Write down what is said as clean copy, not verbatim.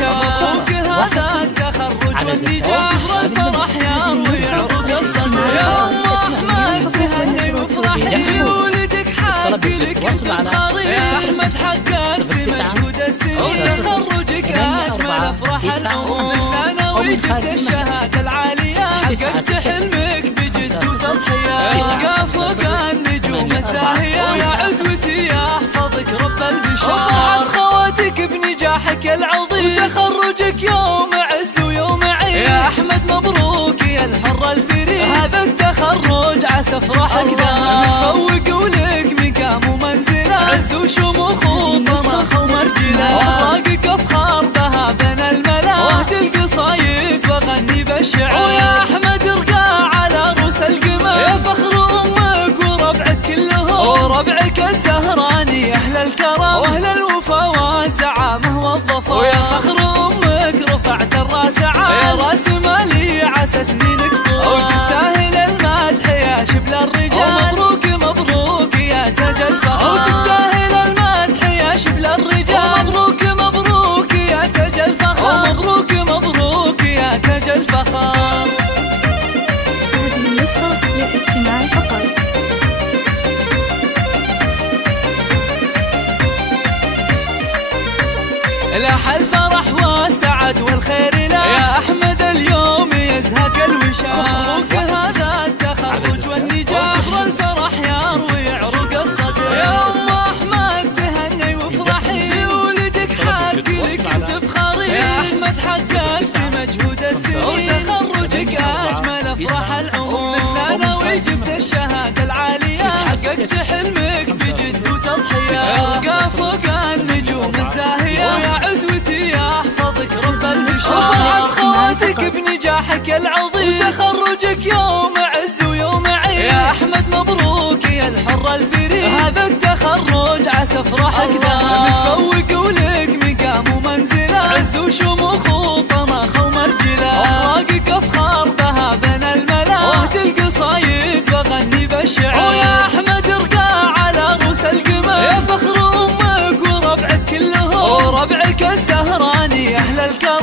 الوشاق. هذا التخرج والنجاح والفرح يروي عروق الصدر. يا أم أحمد تهني وافرحي ولدك حق لك تفخري. يا أحمد حققت مجهود السنين تخرجك أجمل أفراح العمر. ثانوي جبت الشهادة العالية حققت حلمك بجد وتضحية. تبقى فوق النجوم الزاهية يا عزوتي يحفظك رب البشار. وفرحت خواتك بنجاحك العظيم وتخرجك يوم عز ويوم عيد. يا أحمد مبروك يا الحر الفريد هذا التخرج عسى فرحك دام. متفوق ولك مقام ومنزلة عز وشموخ وطمخ ومرجلة. أوراقك أفخار بها بين الملا واهدي القصايد وغني بالشعر. ويا أحمد ارقى على رؤوس القمر يا فخر أمك وربعك كلهم. وربعك الزهراني أهل الكرم وأهل الوفا والزعامة والظفر. ويا فخر أمك رفعت الراس عال يا راس مالي عسى سنينك طول. وتستاهل المدح يا شبل الرجال. مبروك مبروك يا تاج الفخر. وتستاهل المدح يا شبل الرجال. مبروك مبروك يا تاج الفخر. مبروك مبروك يا تاج الفخر. هذه النسخة للاستماع فقط. لاح الفرح والسعد والخير له يا أحمد اليوم يزهق الوشاق. مبروك هذا التخرج والنجاح والفرح يروي عروق الصدر. يا أم أحمد تهني وافرحي ولدك حق لك تفخري. يا أحمد حققت مجهود السنين تخرجك أجمل أفراح العمر. ثانوي جبت الشهادة العالية حققت حلمك بجد وتضحية. ارقى فوق النجوم الزاهية ويا عزوتي يحفظك رب البشار. وفرحت خواتك بنجاحك العظيم وتخرجك يوم عز ويوم عيد. يا أحمد مبروك يا الحر الفريد هذا التخرج عسى فرحك دام. متفوق ولك مقام ومنزلة عز وشموخ وطمخ ومرجلة. أوراقك أفخار بها بين الملا واهدي القصايد وغني بالشعر. ويا أحمد ارقى على رؤوس القمر يا فخر أمك وربعك كلهم. وربعك الزهراني أهل الكرم